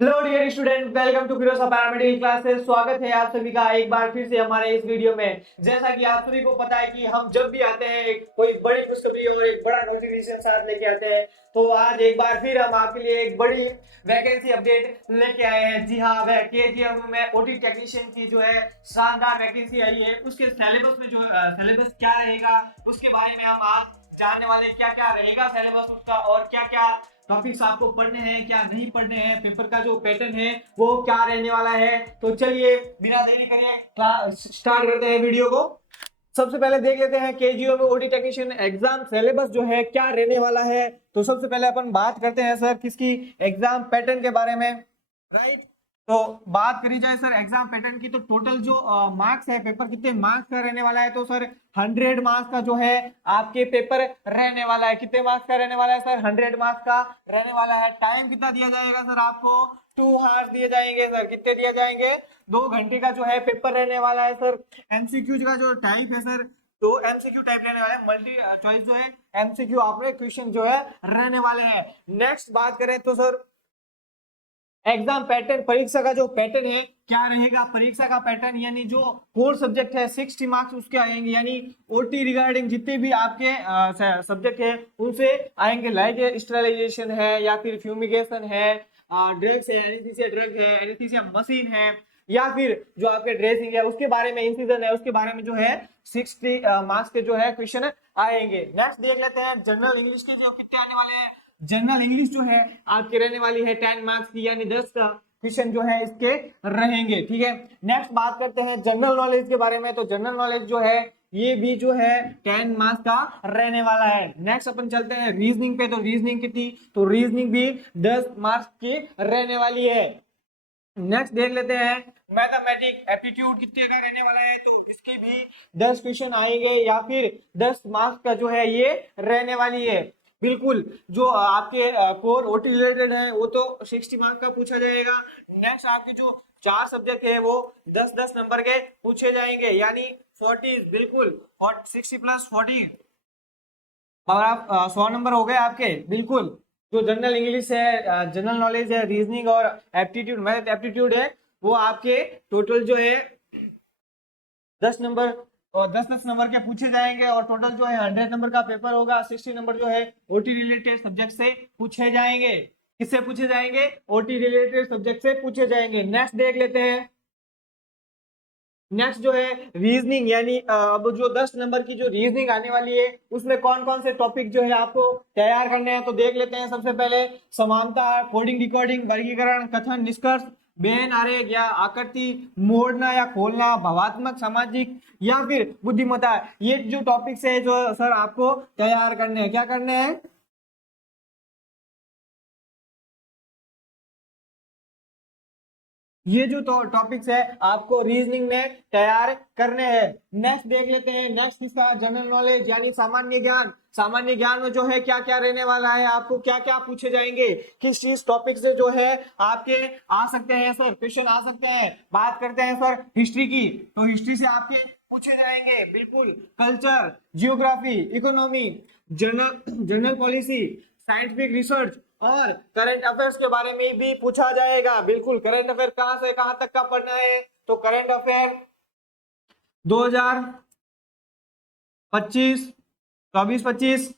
Hello dear student, welcome to Firoza paramedical classes. स्वागत है आप सभी का एक बार फिर से हमारे इस वीडियो में। जैसा कि आप सभी को पता है कि हम जब भी आते हैं कोई बड़ी खुशखबरी और एक बड़ा नोटिफिकेशन साथ लेके आते हैं, तो आज एक बार फिर हम आपके लिए एक बड़ी वैकेंसी अपडेट लेके आए हैं। जी हाँ, वह केजीएम में ओटी टेक्नीशियन की जो है शानदार वैकेंसी आई है। उसके सिलेबस में जो सिलेबस क्या रहेगा उसके बारे में हम आज जानने वाले। क्या क्या रहेगा सिलेबस उसका और क्या क्या टॉपिक्स आपको पढ़ने हैं, क्या नहीं पढ़ने हैं, पेपर का जो पैटर्न है वो क्या रहने वाला है। तो चलिए बिना देरी करिए स्टार्ट करते हैं वीडियो को। सबसे पहले देख लेते हैं केजीओ में ओडी टेक्नीशियन एग्जाम सिलेबस जो है क्या रहने वाला है। तो सबसे पहले अपन बात करते हैं सर किसकी, एग्जाम पैटर्न के बारे में, राइट। तो बात करी जाए सर एग्जाम पैटर्न की, तो टोटल जो मार्क्स है, पेपर कितने मार्क्स का रहने वाला है, तो सर 100 मार्क्स का जो है आपके पेपर रहने वाला है। कितने मार्क्स का रहने वाला है सर? 100 मार्क्स का रहने वाला है। टाइम कितना दिया जाएगा सर आपको? 2 आवर्स दिए जाएंगे सर। कितने दिए जाएंगे? 2 घंटे का जो है पेपर रहने वाला है सर। एमसीक्यू का जो टाइप है सर, तो एमसीक्यू टाइप रहने वाला है, मल्टी चॉइस जो है एमसीक्यू आपके क्वेश्चन जो है रहने वाले हैं। नेक्स्ट बात करें तो सर एग्जाम पैटर्न, परीक्षा का जो पैटर्न है क्या रहेगा? परीक्षा का पैटर्न यानी जो कोर सब्जेक्ट है 60 मार्क्स उसके आएंगे, यानी ओटी रिगार्डिंग जितने भी आपके सब्जेक्ट है उनसे आएंगे। लाइक स्टेरिलाइजेशन है या फिर फ्यूमिगेशन है, ड्रग्स है, एनेस्थीसिया ड्रग है, एनेस्थीसिया मशीन है, या फिर जो आपके ड्रेसिंग है उसके बारे में, इंसिजन है उसके बारे में जो है 60 मार्क्स के जो है क्वेश्चन आएंगे। नेक्स्ट देख लेते हैं जनरल इंग्लिश के जो कितने आने वाले हैं। जनरल इंग्लिश जो है आपकी रहने वाली है 10 मार्क्स की, यानी 10 का क्वेश्चन जो है इसके रहेंगे। ठीक है, नेक्स्ट बात करते हैं जनरल नॉलेज के बारे में। तो जनरल नॉलेज जो है ये भी जो है 10 मार्क्स का रहने वाला है। नेक्स्ट अपन चलते हैं रीजनिंग पे। तो रीजनिंग कितनी? तो रीजनिंग भी 10 मार्क्स की रहने वाली है। नेक्स्ट देख लेते हैं मैथमेटिक एप्टीट्यूड कितने का रहने वाला है। तो इसके भी 10 क्वेश्चन आएंगे या फिर 10 मार्क्स का जो है ये रहने वाली है। बिल्कुल, जो आपके कोर ओटी रिलेटेड है वो तो 60 मार्क्स का पूछा जाएगा। नेक्स्ट आपके जो 4 सब्जेक्ट है वो 10-10 नंबर के पूछे जाएंगे, यानी 40, बिल्कुल 60 प्लस 40 और आप 100 नंबर हो गए आपके। बिल्कुल, जो जनरल इंग्लिश है, जनरल नॉलेज है, रीजनिंग और एप्टीट्यूड, मैथ एप्टीट्यूड है, वो आपके टोटल जो है 10 नंबर और 10-10 नंबर के पूछे जाएंगे। और टोटल जो है 100 नंबर का पेपर होगा। 60 नंबर जो है ओटी रिलेटेड सब्जेक्ट से पूछे जाएंगे। किससे पूछे जाएंगे? ओटी रिलेटेड सब्जेक्ट से पूछे जाएंगे। नेक्स्ट देख लेते हैं। नेक्स्ट जो है रीजनिंग, यानी अब जो 10 नंबर की जो रीजनिंग आने वाली है उसमें कौन कौन से टॉपिक जो है आपको तैयार करने हैं। तो देख लेते हैं। सबसे पहले समानता, कोडिंग डिकोडिंग, वर्गीकरण, कथन, निष्कर्ष, बेन आरेख या आकृति, मोड़ना या खोलना, भावात्मक, सामाजिक या फिर बुद्धिमत्ता, ये जो टॉपिक्स है जो सर आपको तैयार करने हैं। क्या करने हैं? ये जो टॉपिक्स है आपको रीजनिंग में तैयार करने हैं। नेक्स्ट देख लेते हैं। नेक्स्ट किसका? जनरल नॉलेज यानी सामान्य ज्ञान। सामान्य ज्ञान में जो है क्या क्या रहने वाला है, आपको क्या क्या पूछे जाएंगे, किस चीज टॉपिक से जो है आपके आ सकते हैं सर, क्वेश्चन आ सकते हैं। बात करते हैं सर हिस्ट्री की, तो हिस्ट्री से आपके पूछे जाएंगे। बिल्कुल, culture, geography, economy, general general policy, scientific research और करंट अफेयर्स के बारे में भी पूछा जाएगा। बिल्कुल, करंट अफेयर कहां से कहां तक का पढ़ना है। तो करंट अफेयर 2025, 24-25,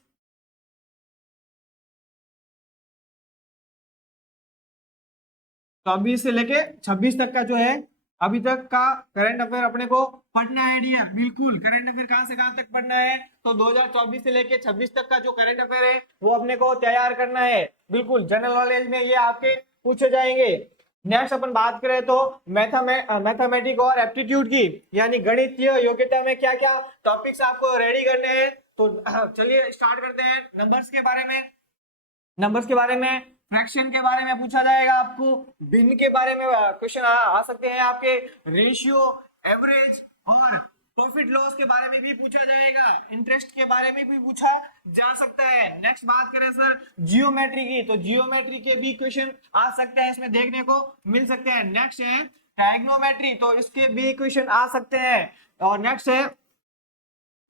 24 से लेके 26 तक का जो है अभी तक का करंट अफेयर अपने को पढ़ना है डियर। बिल्कुल, करंट अफेयर कहां से कहां तक पढ़ना है। तो 2024 से लेके 26 तक का जो करंट अफेयर है वो अपने को तैयार करना है। बिल्कुल, जनरल नॉलेज में ये आपके पूछे जाएंगे। नेक्स्ट अपन बात करें तो मैथमेटिक और एप्टीट्यूड की, यानी गणितीय योग्यता में क्या क्या टॉपिक्स आपको रेडी करने हैं। तो चलिए स्टार्ट करते हैं नंबर्स के बारे में। नंबर्स के बारे में, फ्रैक्शन के बारे में पूछा जाएगा आपको, भिन्न के बारे में क्वेश्चन आ सकते हैं आपके, रेशियो, एवरेज और प्रॉफिट लॉस के बारे में भी पूछा जाएगा, इंटरेस्ट के बारे में भी पूछा जा सकता है। नेक्स्ट बात करें सर जियोमेट्री की, तो जियोमेट्री के भी क्वेश्चन आ सकते हैं, इसमें देखने को मिल सकते हैं। नेक्स्ट है ट्राइग्नोमेट्री, तो इसके भी क्वेश्चन आ सकते हैं। और नेक्स्ट है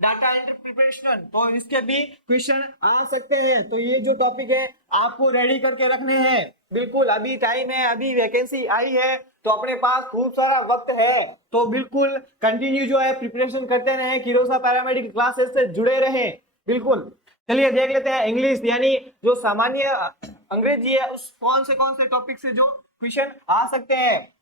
डाटा एंट्री प्रिपरेशन, तो इसके भी क्वेश्चन आ सकते हैं। तो ये जो टॉपिक है आपको रेडी करके रखने हैं। बिल्कुल अभी टाइम है, अभी वैकेंसी आई है, तो अपने पास खूब सारा वक्त है, तो बिल्कुल कंटिन्यू जो है प्रिपरेशन करते रहे, किरोसा पैरामेडिक क्लासेस से जुड़े रहे। बिल्कुल चलिए देख लेते हैं इंग्लिश यानी जो सामान्य अंग्रेजी है उस कौन से टॉपिक से जो क्वेश्चन आ सकते हैं।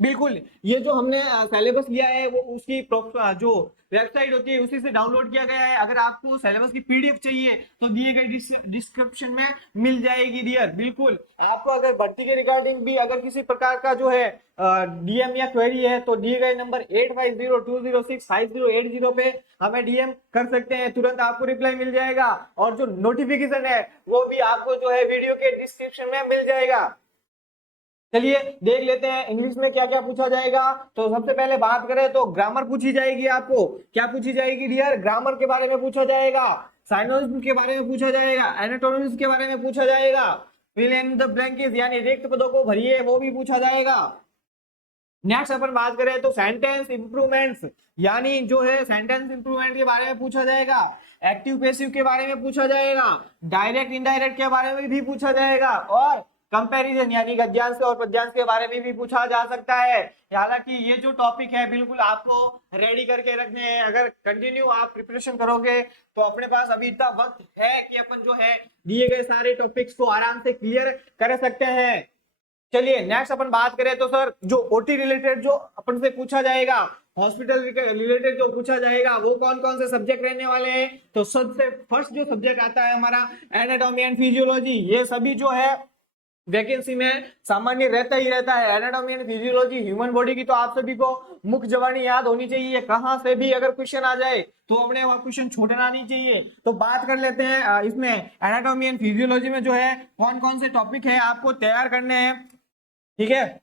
बिल्कुल ये जो हमने सिलेबस लिया है वो उसकी जो वेबसाइट होती है उसी से डाउनलोड किया गया है। अगर आपको सिलेबस की पीडीएफ चाहिए तो दिए गए डिस्क्रिप्शन में मिल जाएगी डियर। बिल्कुल आपको अगर भर्ती के रिगार्डिंग भी अगर किसी प्रकार का जो है डीएम या क्वेरी है तो दिए गए नंबर 8502065080 पे हमें डीएम कर सकते हैं, तुरंत आपको रिप्लाई मिल जाएगा। और जो नोटिफिकेशन है वो भी आपको जो है वीडियो के डिस्क्रिप्शन में मिल जाएगा। चलिए देख लेते हैं इंग्लिश में क्या क्या पूछा जाएगा। तो सबसे पहले बात करें तो ग्रामर पूछी जाएगी। आपको क्या पूछी जाएगी डियर? ग्रामर के बारे में पूछा जाएगा, साइनोनिम्स के बारे में पूछा जाएगा, एनाटोनिम्स के बारे में पूछा जाएगा, फिल इन द ब्लैंक्स यानी रिक्त पदों को भरिए वो भी पूछा जाएगा। नेक्स्ट अपन बात करें तो सेंटेंस इंप्रूवमेंट्स यानी जो है सेंटेंस इंप्रूवमेंट के बारे में पूछा जाएगा, एक्टिव पैसिव के बारे में पूछा जाएगा, डायरेक्ट इनडायरेक्ट के बारे में भी पूछा जाएगा, और कंपैरिजन यानी गद्यांश और पद्यांश के बारे में भी पूछा जा सकता है। हालांकि ये जो टॉपिक है बिल्कुल आपको रेडी करके रखने हैं। अगर कंटिन्यू आप प्रिपरेशन करोगे तो अपने पास अभी इतना वक्त है कि अपन जो है दिए गए सारे टॉपिक्स को आराम से क्लियर कर सकते हैं। चलिए नेक्स्ट अपन बात करें तो सर जो ओटी रिलेटेड जो अपन से पूछा जाएगा, हॉस्पिटल रिलेटेड जो पूछा जाएगा वो कौन कौन से सब्जेक्ट रहने वाले हैं। तो सबसे फर्स्ट जो सब्जेक्ट आता है हमारा एनाटॉमी एंड फिजियोलॉजी। ये सभी जो है वैकेंसी में सामान्य रहता ही रहता है। Anatomy and physiology human body की तो आप सभी को मुख्य जबानी याद होनी चाहिए, कहां से भी अगर क्वेश्चन आ जाए तो हमने वह क्वेश्चन छोड़ना नहीं चाहिए। तो बात कर लेते हैं इसमें एनाटॉमी एंड फिजियोलॉजी में जो है कौन कौन से टॉपिक है आपको तैयार करने हैं, ठीक है।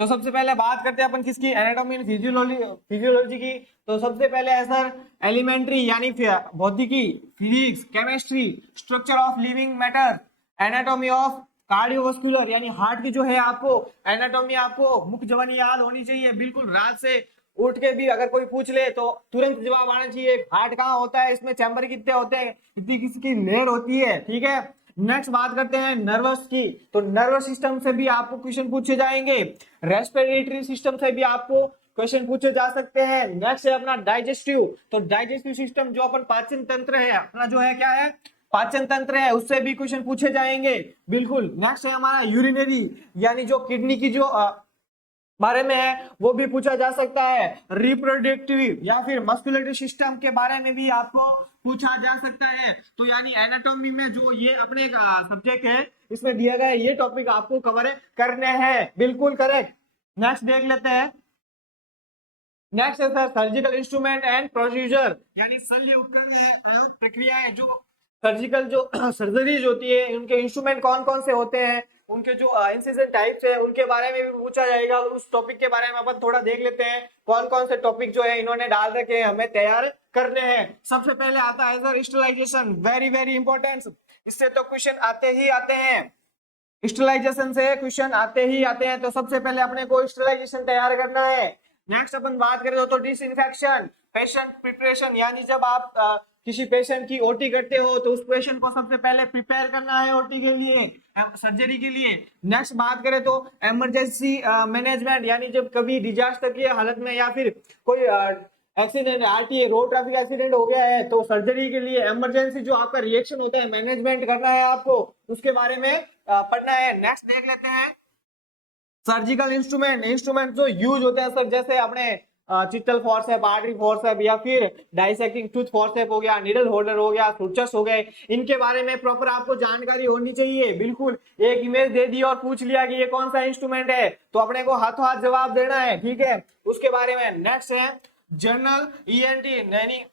तो सबसे पहले बात करते हैं अपन किसकी, एनाटॉमी एंड फिजियोलॉजी की। तो सबसे पहले है सर एलिमेंट्री यानी भौतिकी, physics, chemistry, structure of living matter, anatomy of cardiovascular यानी हार्ट की जो है आपको एनाटॉमी आपको मुख्य जबानी याद होनी चाहिए। बिल्कुल रात से उठ के भी अगर कोई पूछ ले तो तुरंत जवाब आना चाहिए। हार्ट कहाँ होता है, इसमें चैम्बर कितने होते हैं, कितनी किसकी लेयर होती है, ठीक है। नेक्स्ट बात करते हैं नर्वस की। तो नर्वस सिस्टम से भी आपको क्वेश्चन पूछे जाएंगे, रेस्पिरेटरी सिस्टम से भी आपको क्वेश्चन पूछे जा सकते हैं। नेक्स्ट है अपना डाइजेस्टिव। तो डाइजेस्टिव सिस्टम जो अपन पाचन तंत्र है अपना जो है क्या है, पाचन तंत्र है, उससे भी क्वेश्चन पूछे जाएंगे। बिल्कुल नेक्स्ट है हमारा यूरिनरी यानी जो किडनी की जो बारे में है वो भी पूछा जा सकता है। रिप्रोडक्टिव या फिर मस्कुलेटरी सिस्टम के बारे में भी आपको पूछा जा सकता है। तो यानी एनाटॉमी में जो ये अपने सब्जेक्ट है इसमें दिया गया ये टॉपिक आपको कवर करने हैं। बिल्कुल करेक्ट। नेक्स्ट देख लेते हैं। नेक्स्ट है sir surgical instrument and procedure यानी शल्य उपकरण है, प्रक्रियाएं जो सर्जिकल जो सर्जरीज होती है उनके इंस्ट्रूमेंट कौन कौन से होते हैं, उनके जो इंसिजन टाइप्स है उनके बारे में भी पूछा जाएगा। उस टॉपिक के बारे में अपन थोड़ा देख लेते हैं कौन कौन से टॉपिक जो है इन्होंने डाल रखे हैं हमें तैयार करने हैं। सबसे पहले आता है sir sterilization, very very important. इससे तो क्वेश्चन आते ही आते हैं, स्टरलाइजेशन से क्वेश्चन आते ही आते हैं। तो सबसे पहले अपने को स्टरलाइजेशन तैयार करना है। नेक्स्ट अपन बात करें तो डिसइंफेक्शन, पेशेंट प्रिपरेशन यानी जब आप किसी पेशेंट की ओटी करते हो तो उस पेशेंट को सबसे पहले प्रिपेयर करना है ओटी के लिए, सर्जरी के लिए। नेक्स्ट बात करें तो इमरजेंसी मैनेजमेंट यानी जब कभी डिजास्टर की हालत में या फिर कोई accident RTA road traffic accident हो गया है तो सर्जरी के लिए इमरजेंसी जो आपका रिएक्शन होता है मैनेजमेंट करना है आपको, उसके बारे में पढ़ना है। नेक्स्ट देख लेते हैं सर्जिकल इंस्ट्रूमेंट जो यूज होते हैं सर, जैसे अपने चित्तल फोर्सेप, आर्टरी फोर्सेप या फिर डाइसेक्टिंग टूथ फोर्सेप हो गया, निडल होल्डर हो गया, सुचर्स हो गए, इनके बारे में प्रॉपर आपको जानकारी होनी चाहिए। बिल्कुल एक इमेज दे दी और पूछ लिया कि ये कौन सा इंस्ट्रूमेंट है तो अपने को हाथों हाथ जवाब देना है, ठीक है, उसके बारे में। नेक्स्ट है जनरल ईएनटी यानी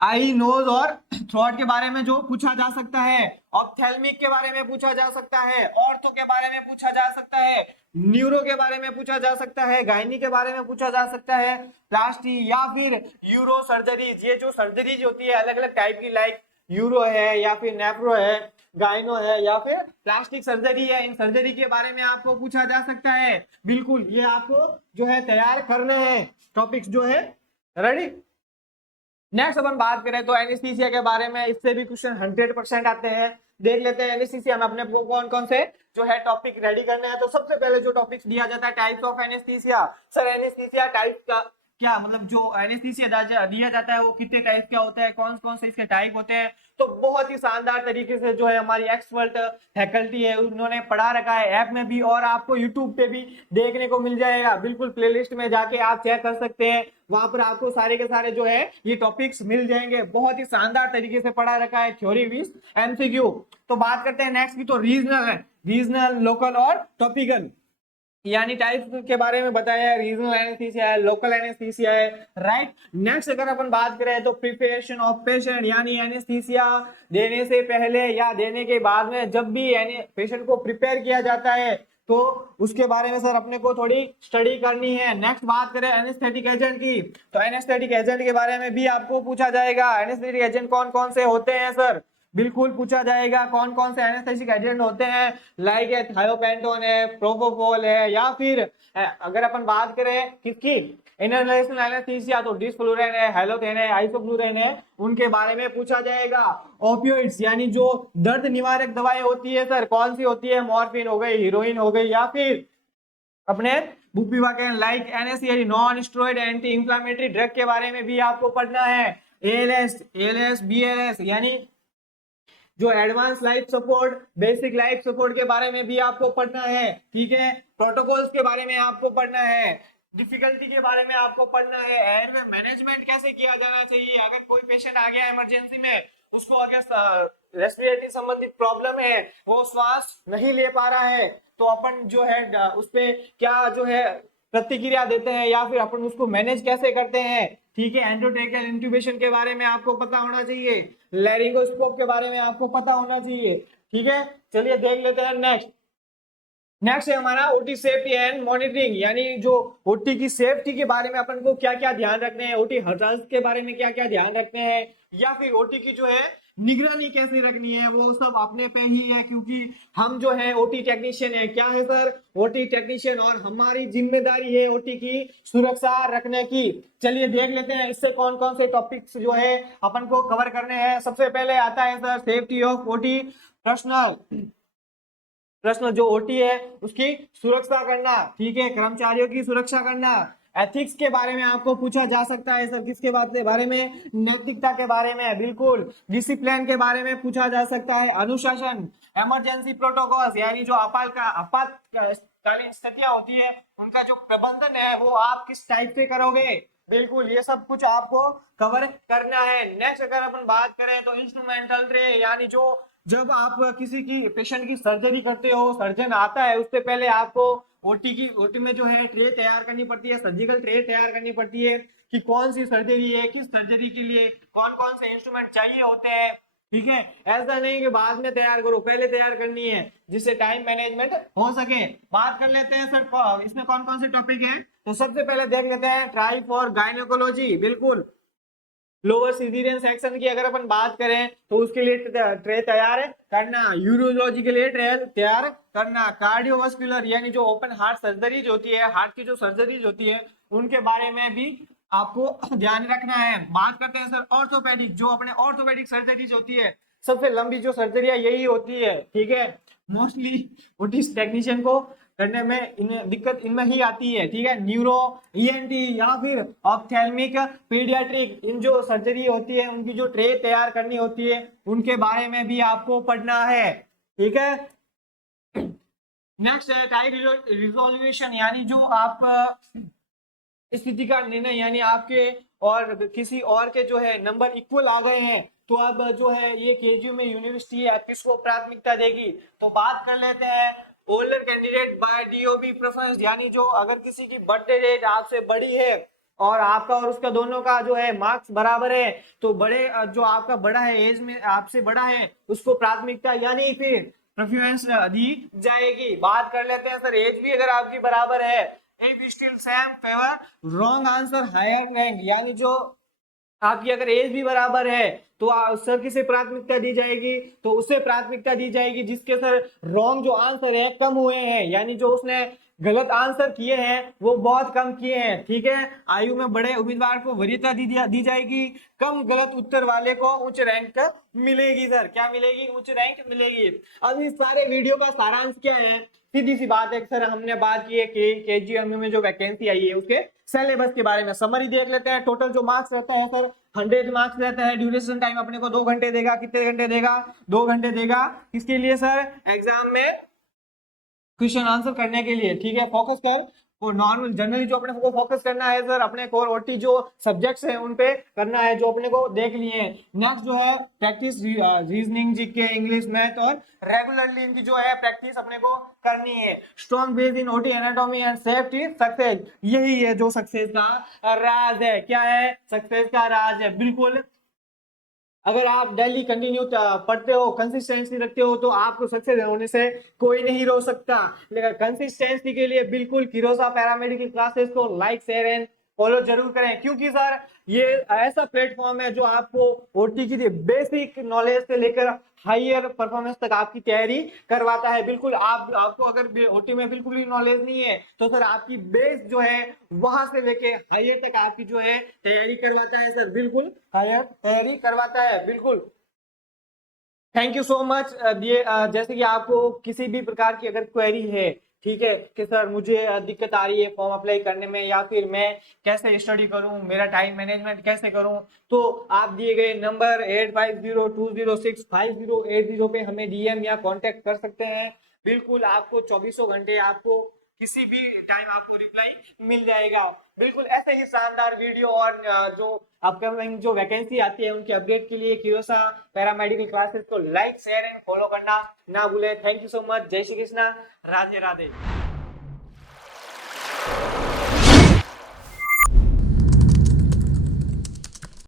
आई नोज और थ्रोट के बारे में जो पूछा जा सकता है, ऑप्थेल्मिक के बारे में पूछा जा सकता है, ऑर्थो के बारे में पूछा जा सकता है, न्यूरो के बारे में पूछा जा सकता है, गायनी के बारे में पूछा जा सकता है, प्लास्टी या फिर यूरो सर्जरीज। ये जो सर्जरीज होती है अलग अलग टाइप की, लाइक यूरो है या फिर नेफ्रो है, गायनो है या फिर प्लास्टिक सर्जरी है, इन सर्जरी के बारे में आपको पूछा जा सकता है। बिल्कुल ये आपको जो है तैयार करने हैं टॉपिक्स जो है। रेडी। नेक्स्ट अपन बात करें तो एनेस्थीसिया के बारे में, इससे भी क्वेश्चन 100% आते हैं। देख लेते हैं एनेस्थीसिया में अपने को कौन कौन से जो है टॉपिक रेडी करने हैं। तो सबसे पहले जो टॉपिक्स दिया जाता है, types of anaesthesia. Sir anaesthesia type का क्या मतलब, जो एनेस्थीसिया दिया जाता है वो कितने टाइप का होता है, कौन कौन से इसके टाइप होते हैं। तो बहुत ही शानदार तरीके से जो है हमारी एक्सपर्ट फैकल्टी है उन्होंने पढ़ा रखा है ऐप में भी, और आपको यूट्यूब पे भी देखने को मिल जाएगा। बिल्कुल प्लेलिस्ट में जाके आप चेक कर सकते हैं, वहां पर आपको सारे के सारे जो है ये टॉपिक्स मिल जाएंगे। बहुत ही शानदार तरीके से पढ़ा रखा है, थ्योरी विद एमसीक्यू। तो बात करते हैं नेक्स्ट की, तो रीजनल है, रीजनल, लोकल और टॉपिकल, यानी टाइप्स के बारे में बताया है। रीजनल एनेस्थीसिया है, लोकल एनेस्थीसिया है, राइट। नेक्स्ट अगर अपन बात करें तो प्रिपरेशन ऑफ पेशेंट, यानी एनेस्थीसिया देने से पहले या देने के बाद में जब भी पेशेंट को प्रिपेयर किया जाता है तो उसके बारे में सर अपने को थोड़ी स्टडी करनी है। नेक्स्ट बात करें एनेस्थेटिक एजेंट की, तो एनेस्थेटिक एजेंट के बारे में भी आपको पूछा जाएगा। एनेस्थेटिक एजेंट कौन कौन से होते हैं सर, बिल्कुल पूछा जाएगा कौन कौन से एनेस्थेटिक एजेंट होते हैं, लाइक थायोपेंटोन है, प्रोपोफॉल है, या फिर अगर अपन बात करें किसकी इंटरनेशनल एनेस्थीसिया तो डिसफ्लुरेन है, हैलोथेन है, आइसोफ्लुरेन है, उनके बारे में पूछा जाएगा। ओपियोइड्स यानी जो दर्द निवारक दवाएं होती है सर कौन सी होती है, मॉर्फिन हो गई, हीरोइन हो गई, या फिर अपने बुप्रीवाकेन like NSAID non steroid anti inflammatory drug के बारे में भी आपको पढ़ना है। एएलएस बीएलएस यानी जो advance life support, basic life support के बारे में भी आपको पढ़ना है, ठीक है। प्रोटोकॉल्स के बारे में आपको पढ़ना है, डिफिकल्टी के बारे में आपको पढ़ना है, एयरवे मैनेजमेंट कैसे किया जाना चाहिए अगर कोई पेशेंट आ गया इमरजेंसी में, उसको अगर रेस्पिरेटरी संबंधित प्रॉब्लम है, वो श्वास नहीं ले पा रहा है, तो अपन जो है उस पे क्या जो है प्रतिक्रिया देते हैं, या फिर अपन उसको मैनेज कैसे करते हैं, ठीक है। एंडोट्रेकियल इंट्यूबेशन के बारे में आपको पता होना चाहिए, लैरिंगोस्कोप के बारे में आपको पता होना चाहिए, ठीक है। चलिए देख लेते हैं नेक्स्ट है हमारा ओटी सेफ्टी एंड मॉनिटरिंग, यानी जो ओटी की सेफ्टी के बारे में अपन को क्या क्या ध्यान रखने हैं, ओटी हजार्ड्स के बारे में क्या क्या ध्यान रखने हैं, या फिर ओटी की जो है निगरानी कैसे रखनी है, वो सब अपने पे ही है, क्योंकि हम जो है ओटी टेक्नीशियन है। क्या है सर, ओटी टेक्नीशियन, और हमारी जिम्मेदारी है ओटी की सुरक्षा रखने की। चलिए देख लेते हैं इससे कौन कौन से टॉपिक्स जो है अपन को कवर करने हैं। सबसे पहले आता है सर सेफ्टी ऑफ ओटी प्रश्न जो ओटी है उसकी सुरक्षा करना, ठीक है, कर्मचारियों की सुरक्षा करना। एथिक्स के बारे में आपको पूछा जा सकता है सर, किसके बारे में, नैतिकता के बारे में, बिल्कुल। डिसिप्लिन के बारे में पूछा जा सकता है, अनुशासन, इमरजेंसी प्रोटोकॉल्स, यानी जो आपातकालीन स्थितियां होती है उनका जो प्रबंधन है वो आप किस टाइप से करोगे, बिल्कुल ये सब कुछ आपको कवर करना है। नेक्स्ट अगर अपन बात करें तो इंस्ट्रूमेंटल ट्रे, यानी जो जब आप किसी की पेशेंट की सर्जरी करते हो, सर्जन आता है, उससे पहले आपको ओटी में जो है ट्रे तैयार करनी पड़ती है, सर्जिकल ट्रे तैयार करनी पड़ती है कि कौन सी सर्जरी है, किस सर्जरी के लिए कौन कौन से इंस्ट्रूमेंट चाहिए होते हैं, ठीक है। ऐसा नहीं कि बाद में तैयार करो, पहले तैयार करनी है जिससे टाइम मैनेजमेंट हो सके। बात कर लेते हैं सर इसमें कौन कौन से टॉपिक है, तो सबसे पहले देख लेते हैं ट्राई फॉर गायनेकोलॉजी, बिल्कुल। लोअर सिजेरियन सेक्शन की अगर अपन बात करें तो उसके लिए ट्रे तैयार करना, यूरोलॉजी के लिए ट्रे तैयार करना, कार्डियोवास्कुलर यानी जो ओपन हार्ट सर्जरीज होती है, हार्ट की जो सर्जरीज होती है उनके बारे में भी आपको ध्यान रखना है। बात करते हैं सर ऑर्थोपेडिक, जो अपने ऑर्थोपेडिक सर्जरीज होती है, सबसे लंबी जो सर्जरी यही होती है, ठीक है। मोस्टली ओटिस टेक्नीशियन को करने में इन्हें दिक्कत इनमें ही आती है, ठीक है। न्यूरो, ईएनटी या फिर ऑप्थेल्मिक, पीडियाट्रिक, इन जो सर्जरी होती है उनकी जो ट्रे तैयार करनी होती है उनके बारे में भी आपको पढ़ना है, ठीक है। नेक्स्ट है टाइट रिजोल्यूशन, यानी जो आप स्थिति का निर्णय, यानी आपके और किसी और के जो है नंबर इक्वल आ गए हैं तो अब जो है ये केजीयू में यूनिवर्सिटी है किसको प्राथमिकता देगी। तो बात कर लेते हैं older candidate by DOB preference, यानी जो अगर किसी की बर्थडे डेट आपसे बड़ी है और आपका और उसका दोनों का जो है मार्क्स बराबर है, तो बड़े जो आपका बड़ा है एज में आपसे बड़ा है उसको प्राथमिकता यानी फिर प्रेफरेंस दी जाएगी। बात कर लेते हैं सर एज भी अगर आपकी बराबर है, if still same favor wrong answer higher rank, यानी जो आपकी अगर एज भी बराबर है तो सर किसे प्राथमिकता दी जाएगी, तो उसे प्राथमिकता दी जाएगी जिसके सर रॉन्ग जो आंसर है कम हुए हैं, यानी जो उसने गलत आंसर किए हैं वो बहुत कम किए हैं। ठीक है, आयु में बड़े उम्मीदवार को वरीयता दी जाएगी, कम गलत उत्तर वाले को उच्च रैंक मिलेगी। सर क्या मिलेगी? उच्च रैंक मिलेगी। अब इस सारे वीडियो का सारांश क्या है? सीधी सी बात है सर, हमने बात की है कि केजीएमयू में जो वैकेंसी आई है उसके सिलेबस के बारे में समरी देख लेते हैं। टोटल जो मार्क्स रहता है सर 100 मार्क्स रहता है। ड्यूरेशन टाइम अपने को 2 घंटे देगा। कितने घंटे देगा? 2 घंटे देगा। किसके लिए सर? एग्जाम में क्वेश्चन आंसर करने के लिए। ठीक है, फोकस कर और नॉर्मल जनरली जो अपने को फोकस करना है सर, अपने कोर ओटी जो सब्जेक्ट्स हैं उन पे करना है जो अपने को देख लिए हैं। नेक्स्ट जो है practice reasoning, GK, English, math और रेगुलरली इनकी जो है प्रैक्टिस अपने को करनी है। Strong base in OT anatomy and safety success, यही है जो सक्सेस का राज है। क्या है? सक्सेस का राज है। बिल्कुल, अगर आप डेली कंटिन्यू पढ़ते हो, कंसिस्टेंसी रखते हो तो आपको सक्सेस होने से कोई नहीं रोक सकता। लेकिन कंसिस्टेंसी के लिए बिल्कुल किरोसा पैरामेडिकल क्लासेस को लाइक, शेयर एंड फॉलो जरूर करें, क्योंकि सर ये ऐसा प्लेटफॉर्म है जो आपको ओटी की बेसिक नॉलेज से लेकर हायर परफॉर्मेंस तक आपकी तैयारी करवाता है। बिल्कुल आपको अगर ओटी में बिल्कुल भी नॉलेज नहीं है तो सर आपकी बेस जो है वहां से लेके हायर तक आपकी जो है तैयारी करवाता है सर। बिल्कुल हायर तैयारी करवाता है। बिल्कुल, थैंक यू सो मच। जैसे कि आपको किसी भी प्रकार की अगर क्वेरी है, ठीक है, कि सर मुझे दिक्कत आ रही है फॉर्म अप्लाई करने में, या फिर मैं कैसे स्टडी करूं, मेरा टाइम मैनेजमेंट कैसे करूं, तो आप दिए गए नंबर 8502065080 पे हमें डीएम या कांटेक्ट कर सकते हैं। बिल्कुल आपको 24 घंटे आपको किसी भी टाइम आपको रिप्लाई मिल जाएगा। बिल्कुल ऐसे ही शानदार वीडियो और जो अपकमिंग जो वैकेंसी आती है उनके अपडेट के लिए किरोसा पैरामेडिकल क्लासेस को लाइक, शेयर एंड फॉलो करना ना भूलें। Thank you so much. जय श्री कृष्णा। राधे राधे।